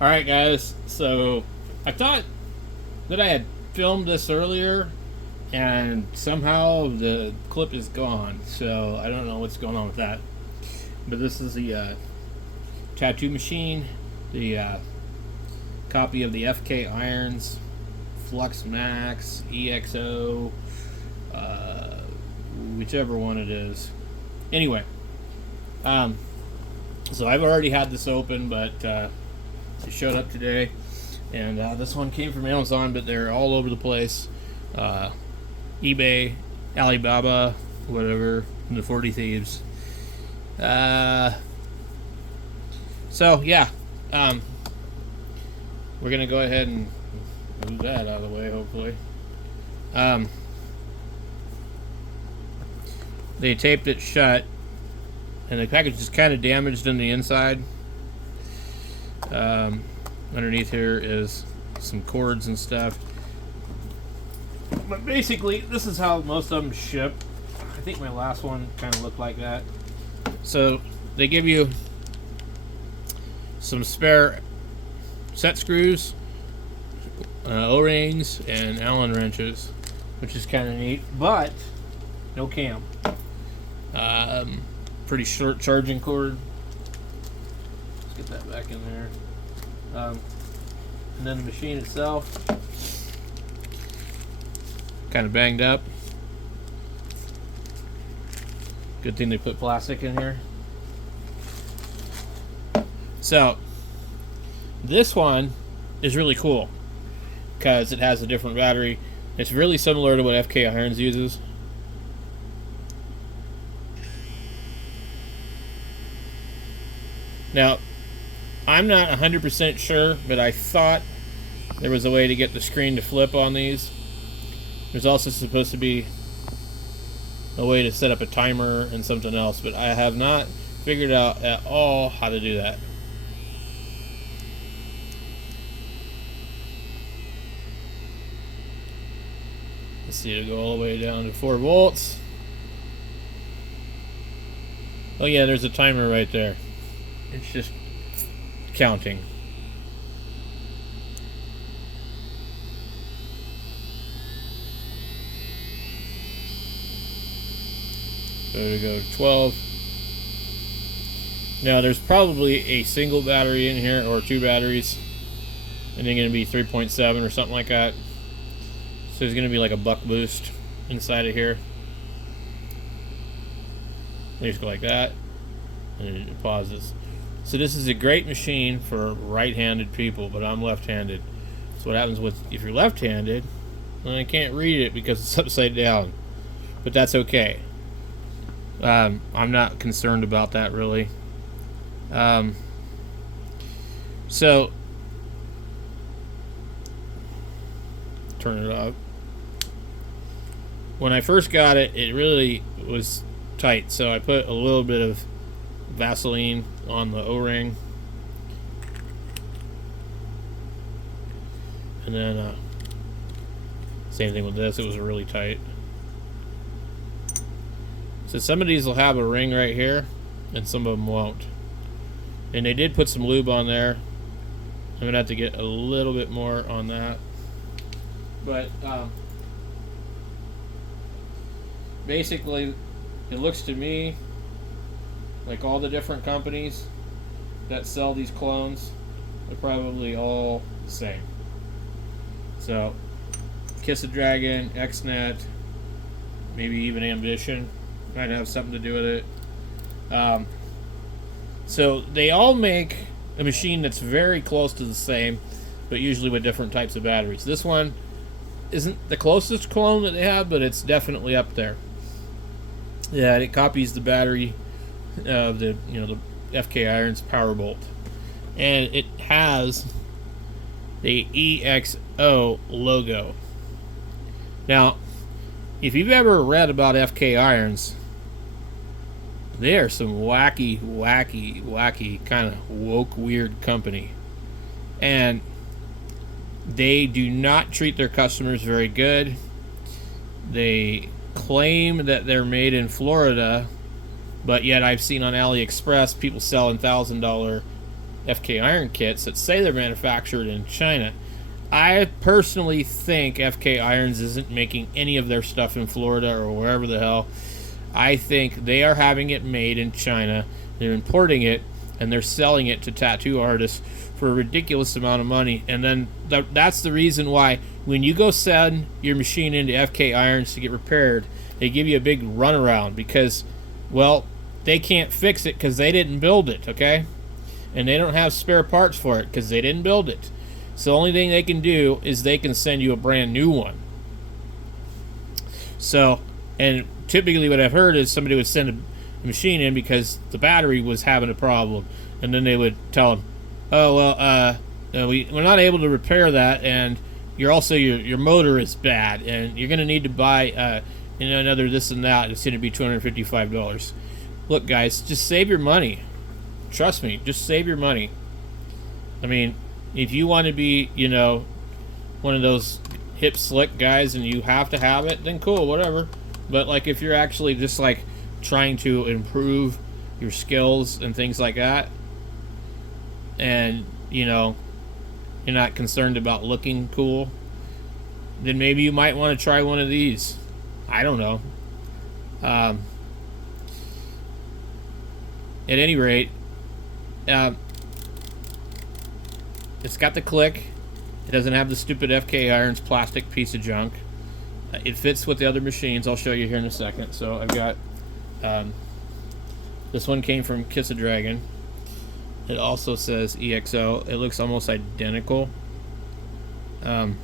Alright, guys, so I thought that I had filmed this earlier and somehow the clip is gone, so I don't know what's going on with that. But this is the tattoo machine, the copy of the FK Irons Flux Max EXO, uh, whichever one it is. Anyway, um, so I've already had this open, but it showed up today, and this one came from Amazon, but they're all over the place. Uh, eBay, Alibaba, whatever, the 40 Thieves. So yeah, um, we're gonna go ahead and move that out of the way. Hopefully, um, they taped it shut, and the package is kind of damaged on the inside. Um, Underneath here is some cords and stuff. But basically, this is how most of them ship. I think my last one kind of looked like that. So they give you some spare set screws, O-rings, and Allen wrenches, which is kind of neat. But no cam. Pretty short charging cord. Let's get that back in there. And then the machine itself, kind of banged up. Good thing they put plastic in here. So this one is really cool because it has a different battery. It's really similar to what FK Irons uses. Now, I'm not 100% sure, but I thought there was a way to get the screen to flip on these. There's also supposed to be a way to set up a timer and something else, but I have not figured out at all how to do that. Let's see, it'll go all the way down to 4 volts. Oh yeah, there's a timer right there. It's just counting. So to go to 12. Now there's probably a single battery in here or 2 batteries, and they're going to be 3.7 or something like that. So there's going to be like a buck boost inside of here. They just go like that, and it pauses. So this is a great machine for right-handed people, but I'm left-handed. So what happens with if you're left-handed, well, I can't read it because it's upside down, but that's okay. I'm not concerned about that really. So turn it off. When I first got it, it really was tight, so I put a little bit of Vaseline on the O-ring, and then same thing with this. It was really tight. So some of these will have a ring right here, and some of them won't. And they did put some lube on there. I'm gonna have to get a little bit more on that, but basically, it looks to me like all the different companies that sell these clones are probably all the same. So, Kiss the Dragon, XNet, maybe even Ambition might have something to do with it. So they all make a machine that's very close to the same, but usually with different types of batteries. This one isn't the closest clone that they have, but it's definitely up there. Yeah, it copies the battery of the FK Irons Powerbolt, and it has the EXO logo. Now, if you've ever read about FK Irons, they are some wacky kind of woke weird company, and they do not treat their customers very good. They claim that they're made in Florida, but yet I've seen on AliExpress people selling $1,000 FK Iron kits that say they're manufactured in China. I personally think FK Irons isn't making any of their stuff in Florida or wherever the hell. I think they are having it made in China. They're importing it, and they're selling it to tattoo artists for a ridiculous amount of money. And then that's the reason why when you go send your machine into FK Irons to get repaired, they give you a big runaround because, well, they can't fix it because they didn't build it, okay? And they don't have spare parts for it because they didn't build it. So the only thing they can do is they can send you a brand new one. So, and typically what I've heard is somebody would send a machine in because the battery was having a problem. And then they would tell them, oh, well, we're not able to repair that, and your motor is bad, and you're going to need to buy another this and that. It's going to be $255. Look, guys, just save your money. Trust me, just save your money. I mean, if you want to be, one of those hip slick guys and you have to have it, then cool, whatever. But like if you're actually just like trying to improve your skills and things like that, and you're not concerned about looking cool, then maybe you might want to try one of these. I don't know. At any rate, it's got the click. It doesn't have the stupid FK Irons plastic piece of junk. It fits with the other machines. I'll show you here in a second. So I've got this one came from Kiss a Dragon. It also says EXO. It looks almost identical. It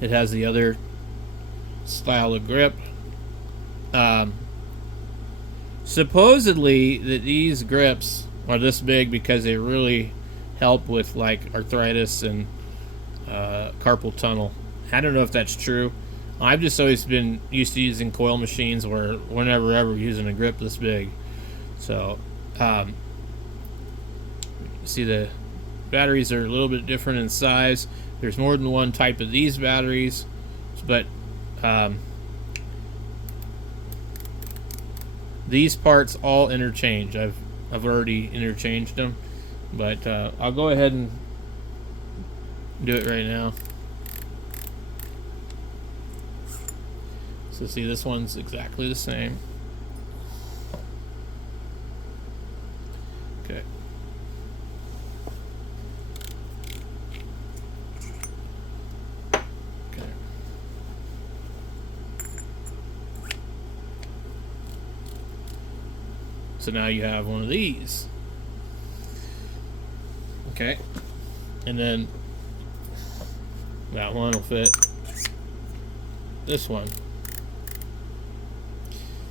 has the other style of grip. Supposedly that these grips are this big because they really help with like arthritis and carpal tunnel. I don't know if that's true. I've just always been used to using coil machines where we're never ever using a grip this big. So see, the batteries are a little bit different in size. There's more than one type of these batteries, but these parts all interchange. I've already interchanged them, but I'll go ahead and do it right now. So see, this one's exactly the same. Okay. Okay. So now you have one of these. Okay. And then that one will fit this one.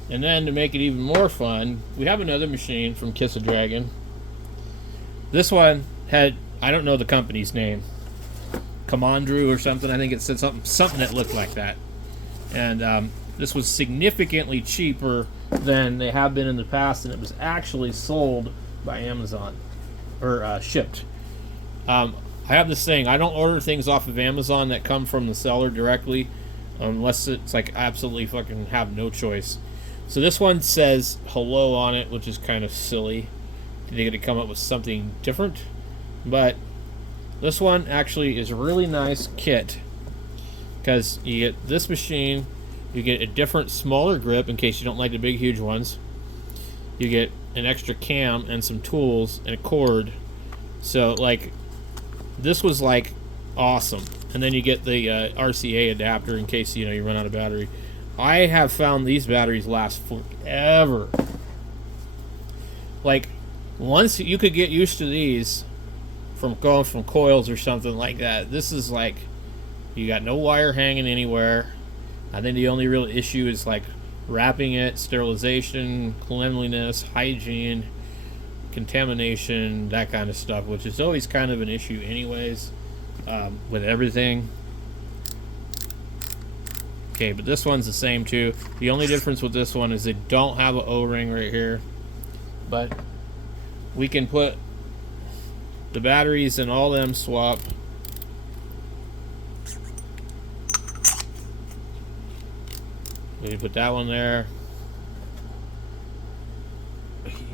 And then to make it even more fun, we have another machine from Kiss a Dragon. This one had, I don't know the company's name, Commandru or something. I think it said something that looked like that. And this was significantly cheaper than they have been in the past, and it was actually sold by Amazon, or shipped. I have this thing, I don't order things off of Amazon that come from the seller directly, unless it's like absolutely fucking have no choice. So this one says hello on it, which is kind of silly. They're going to come up with something different. But this one actually is a really nice kit, because you get this machine, you get a different smaller grip in case you don't like the big huge ones. You get an extra cam and some tools and a cord. So like this was like awesome. And then you get the RCA adapter in case you run out of battery. I have found these batteries last forever. Like, once you could get used to these from going from coils or something like that, this is like, you got no wire hanging anywhere. I think the only real issue is like wrapping it, sterilization, cleanliness, hygiene, contamination, that kind of stuff, which is always kind of an issue anyways, with everything. Okay, but this one's the same too. The only difference with this one is they don't have an O-ring right here. But we can put the batteries and all them swap. We can put that one there.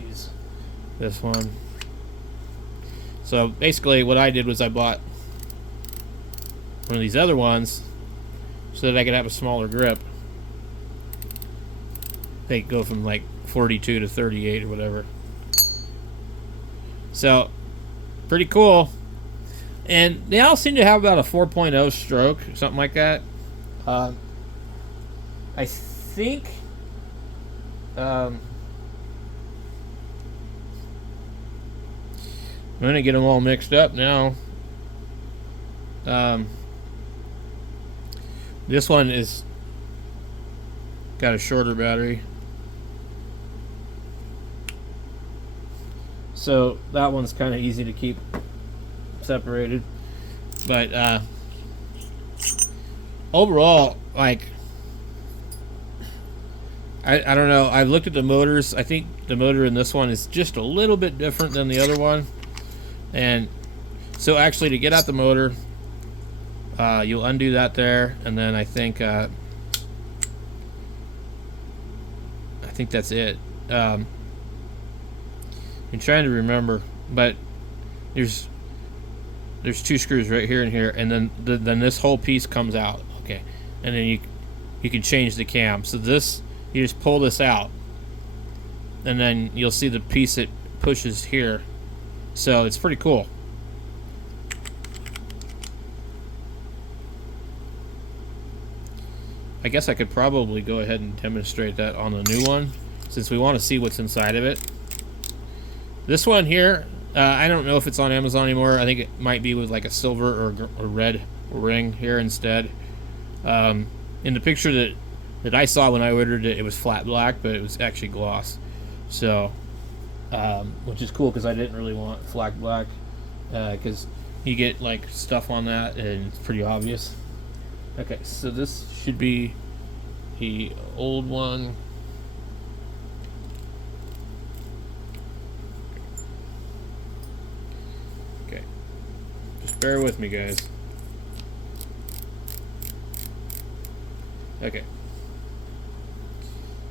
Use this one. So basically what I did was I bought one of these other ones so that I could have a smaller grip. They go from like 42 to 38 or whatever. So pretty cool. And they all seem to have about a 4.0 stroke, something like that. I think I'm gonna get them all mixed up now. This one is got a shorter battery, so that one's kind of easy to keep separated. But overall, like, I don't know. I've looked at the motors. I think the motor in this one is just a little bit different than the other one. And so actually, to get out the motor, you'll undo that there, and then I think that's it. I'm trying to remember, but there's two screws right here and here, and then this whole piece comes out. Okay, and then you can change the cam. So this, you just pull this out, and then you'll see the piece that pushes here. So it's pretty cool. I guess I could probably go ahead and demonstrate that on the new one, since we want to see what's inside of it. This one here, I don't know if it's on Amazon anymore. I think it might be with like a silver or red ring here instead. In the picture that I saw when I ordered it, it was flat black, but it was actually gloss. So, which is cool because I didn't really want flat black, because you get like stuff on that and it's pretty obvious. Okay, so this should be the old one. Okay, just bear with me, guys. Okay,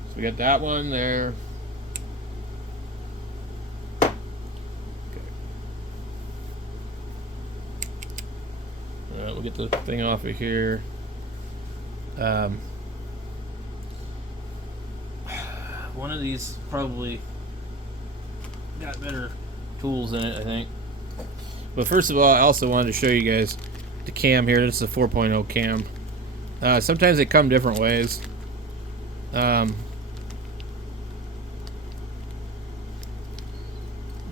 so we got that one there. Okay. We'll get the thing off of here. One of these probably got better tools in it, I think. But first of all, I also wanted to show you guys the cam here. This is a 4.0 cam. Sometimes they come different ways. I'm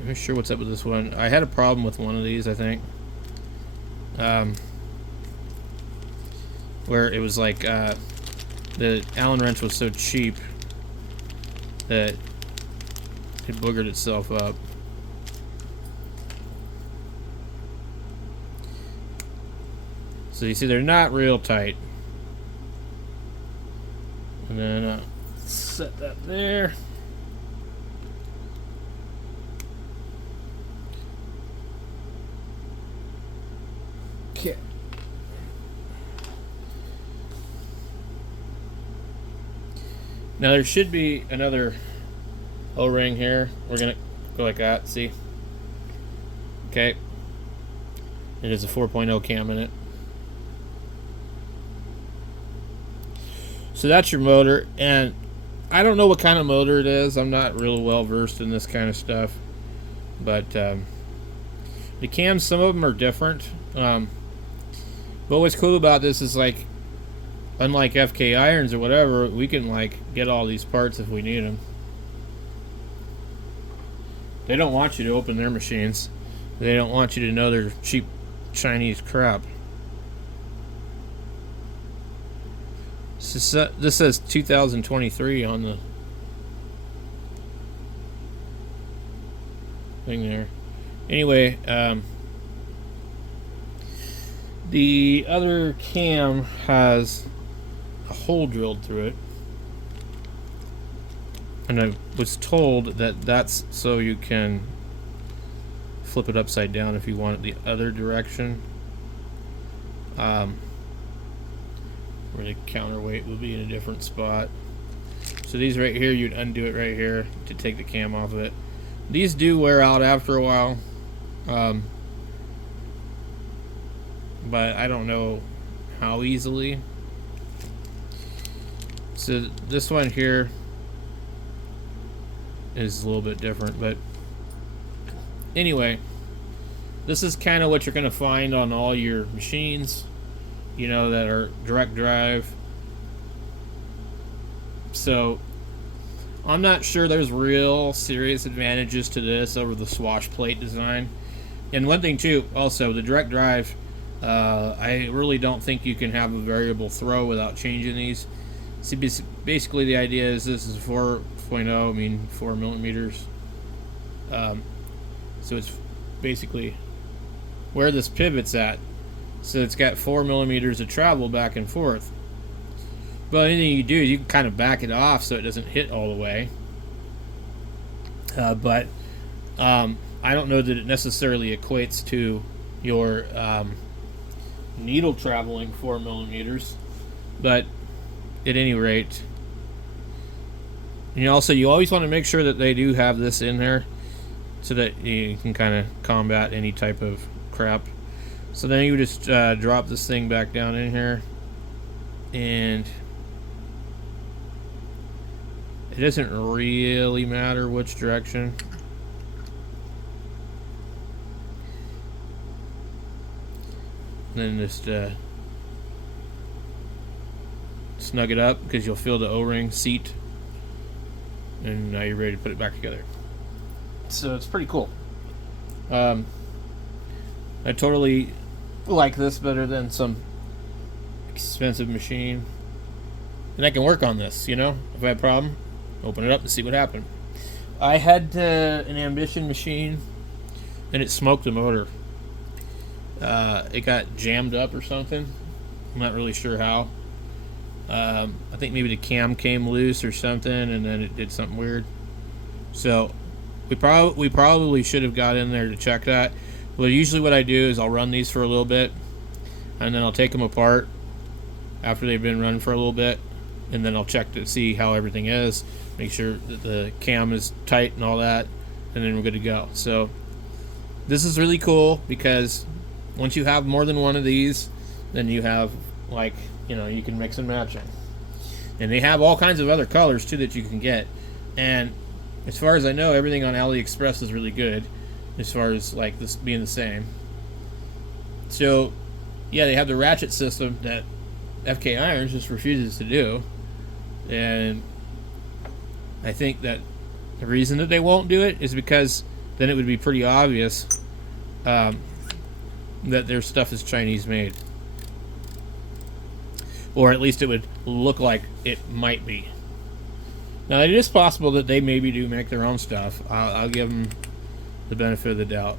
not sure what's up with this one. I had a problem with one of these, I think. Where it was like the Allen wrench was so cheap that it boogered itself up. So you see, they're not real tight. And then set that there. Okay. Now there should be another O-ring here. We're gonna go like that, see? Okay. It is a 4.0 cam in it. So that's your motor, and I don't know what kind of motor it is. I'm not real well versed in this kind of stuff. But the cams, some of them are different. But what's cool about this is, like, unlike FK irons or whatever, we can like get all these parts if we need them. They don't want you to open their machines. They don't want you to know they're cheap Chinese crap. This says 2023 on the thing there. Anyway, the other cam has a hole drilled through it, and I was told that that's so you can flip it upside down if you want it the other direction, where the counterweight will be in a different spot. So these right here, you'd undo it right here to take the cam off of it. These do wear out after a while. but I don't know how easily. So this one here is a little bit different, but anyway, this is kind of what you're going to find on all your machines, you know, that are direct drive. So I'm not sure there's real serious advantages to this over the swash plate design. And one thing too, also the direct drive, I really don't think you can have a variable throw without changing these. See, basically the idea is this is 4.0, I mean 4 millimeters. So it's basically where this pivot's at. So it's got 4 millimeters of travel back and forth. But anything you do is you can kind of back it off so it doesn't hit all the way. But I don't know that it necessarily equates to your needle traveling 4 millimeters. But at any rate, you always want to make sure that they do have this in there so that you can kind of combat any type of crap. So then you just drop this thing back down in here, and it doesn't really matter which direction. And then just snug it up because you'll feel the O-ring seat, and now you're ready to put it back together. So it's pretty cool. I totally like this better than some expensive machine, and I can work on this, you know, if I have a problem, open it up and see what happened. I had an Ambition machine and it smoked the motor. It got jammed up or something. I'm not really sure how. I think maybe the cam came loose or something, and then it did something weird. So we probably should have got in there to check that. Well, usually what I do is I'll run these for a little bit, and then I'll take them apart after they've been run for a little bit, and then I'll check to see how everything is, make sure that the cam is tight and all that, and then we're good to go. So this is really cool because once you have more than one of these, then you have, like, you know, you can mix and match it. And they have all kinds of other colors too that you can get. And as far as I know, everything on AliExpress is really good as far as like this being the same. So yeah, they have the ratchet system that FK Irons just refuses to do, and I think that the reason that they won't do it is because then it would be pretty obvious that their stuff is Chinese made, or at least it would look like it might be. Now it is possible that they maybe do make their own stuff. I'll give them the benefit of the doubt.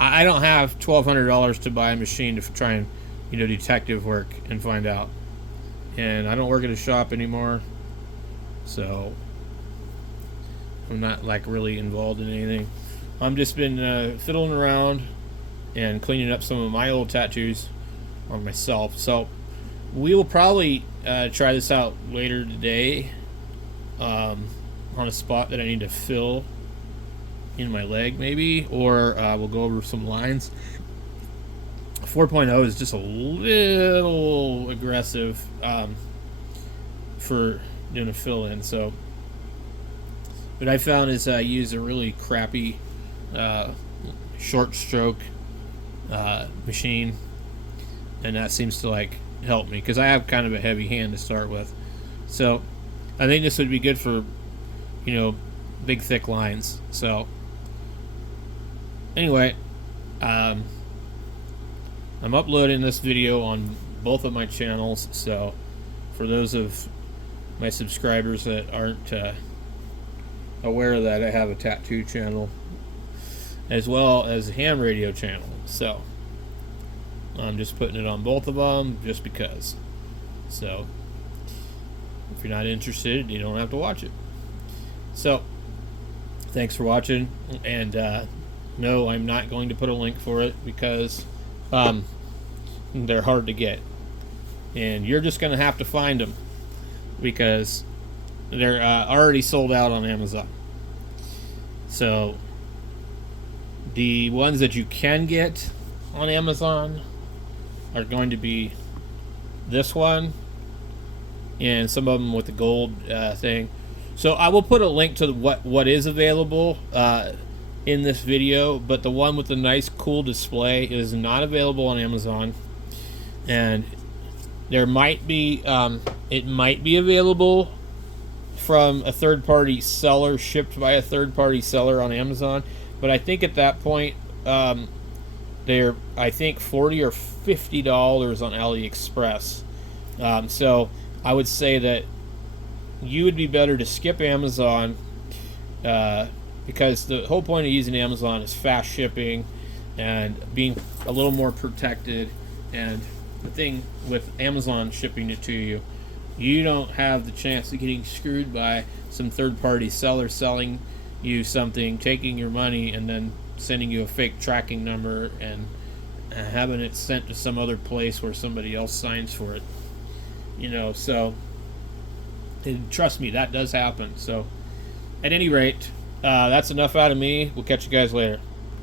I don't have $1,200 to buy a machine to try and, you know, detective work and find out. And I don't work at a shop anymore, so I'm not like really involved in anything. I've just been fiddling around and cleaning up some of my old tattoos on myself. So we will probably try this out later today on a spot that I need to fill in my leg maybe, or we'll go over some lines. 4.0 is just a little aggressive for doing a fill in. So what I found is I use a really crappy short stroke machine, and that seems to like help me because I have kind of a heavy hand to start with. So I think this would be good for, you know, big thick lines. So anyway, I'm uploading this video on both of my channels, so for those of my subscribers that aren't aware of that, I have a tattoo channel as well as a ham radio channel. So I'm just putting it on both of them just because. So if you're not interested, you don't have to watch it. So thanks for watching, and no, I'm not going to put a link for it because they're hard to get, and you're just going to have to find them because they're already sold out on Amazon. So the ones that you can get on Amazon are going to be this one, and some of them with the gold thing. So I will put a link to what is available in this video, but the one with the nice cool display is not available on Amazon, and there might be it might be available from a third-party seller, shipped by a third-party seller on Amazon, but I think at that point they're, I think, $40 or $50 on AliExpress. So I would say that you would be better to skip Amazon, because the whole point of using Amazon is fast shipping and being a little more protected. And the thing with Amazon shipping it to you, you don't have the chance of getting screwed by some third-party seller selling you something, taking your money, and then sending you a fake tracking number and having it sent to some other place where somebody else signs for it. So and trust me, that does happen. So at any rate, that's enough out of me. We'll catch you guys later.